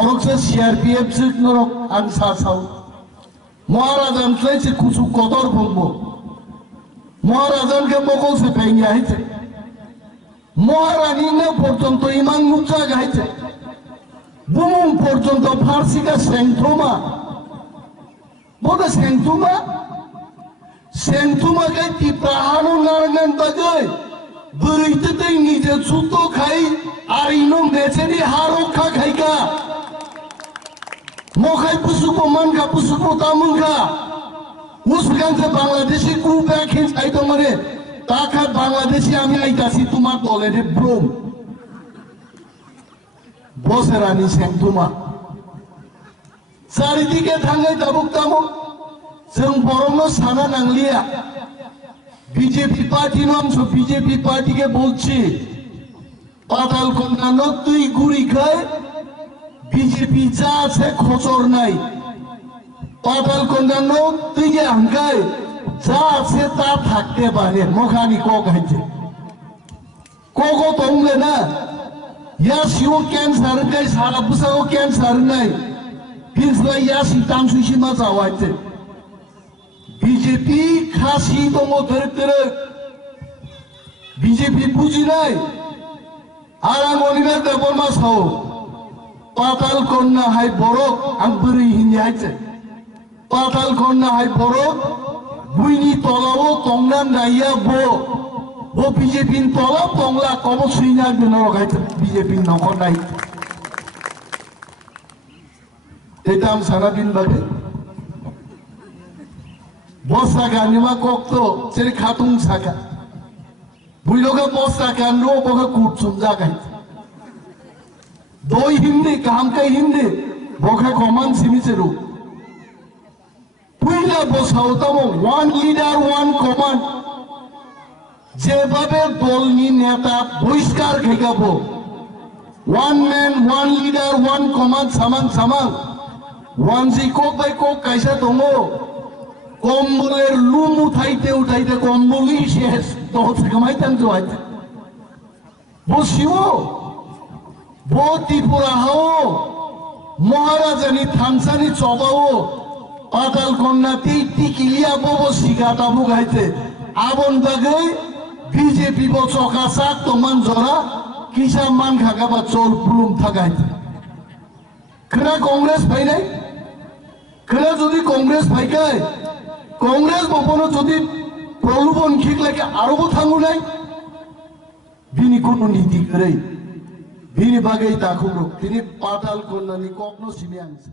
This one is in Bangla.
सरकसे CRPF नरक आं सासाव महाराजान से कुछ कदर भंगो महाराजान के मोगल से फेंगे आइছে महारानी ने पर्यंत इमान मुद्रा गाइছে बुमुम पर्यंत फारसी का सेंथुमा बोले सेंथुमा सेंथुमा के तिप्राहानो नारगन बजाय बुरीते ते निजे सुतो खाई आरिनो मेचेरी हारो खा खाई का मोखाई पुसुको मन का पुसुको तामुन का उसकान से बांग्लादेशी ग्रुप एक हिंस आई तो मरे ताकत बांग्लादेशी आमी आई तासी तुम्हार तोले रे ब्रोम बोसे रानी सेंथुमा सारिदी के थांगे तबुक तामुक जों बरंनो साना नांगलिया बीजेपी पार्टी नाम सो बीजेपी पार्टी के बोलছি পাতাল কন্যা তুই গুড়ি খায় बीजेपी যা আছে খচর নাই পাতাল কন্যা তুই যে হাঙ্গায় যা আছে তা থাকতে পারে মোখানি কক হাইছে কোকো তংলে না ইয়াসিও ক্যান্সার গাই সারা বুসাও ক্যান্সার নাই পিছলা ইয়াসি তামসুসি মা যাওয়াইছে बीजेपी खासी दङ धोर बीजेपी बुझि নাই আর আং অনিমের দেবর মাস হও পাতাল কন্যা হাই বড়ক আং বরি হিনি আইছে পাতাল কন্যা হাই বড়ক বুইনি তলাও তংনা নাইয়া বো বিজেপি তলা তংলা কব সুইনা দিনর গাইছে বিজেপি নকর নাই এটা আম সারা দিন লাগে বস্তা গানিমা কক্তো সেরি খাতুং সাকা বুইলোকে বস্তা কান্ডো বকে কুটসুম জাগাই দই হিন্দি কামকাই হিন্দি বকে কমান সিমিছেরু বুইলা বসাও তামো ওয়ান লিডার ওয়ান কমান্ড যেভাবে দলনি নেতা বহিষ্কার খেগাবো one man one leader one command সামান সামান ওয়ান জি কক বাই কক কাইসা দङो কম্বলের লুম উঠাইতে উঠাইতে কম্বলই শেষ তখন কামাইতাম তো আইতে বসিও বো ত্রিপুরা হাও মহারাজানি থানসানি চবাও পাতাল কন্যাতি টিকিলিয়া বো সিগাটা বুগাইতে আবন বাগে বিজেপি বো চকাসা তমান জরা কিসা মান খাগাবা চল পুলুম থাকাইতে খরা কংগ্রেস ভাই নাই খরা যদি কংগ্রেস ভাইকায় কংগ্রেস ভবন যদি প্রলোভন ঠিক লাগে আরো থাঙ্গু নাই বিনি কোনো নীতি করে বিনি বাগেই তাকুরো তিনি পাতাল কন্যানি কখনো সিনে আনছে।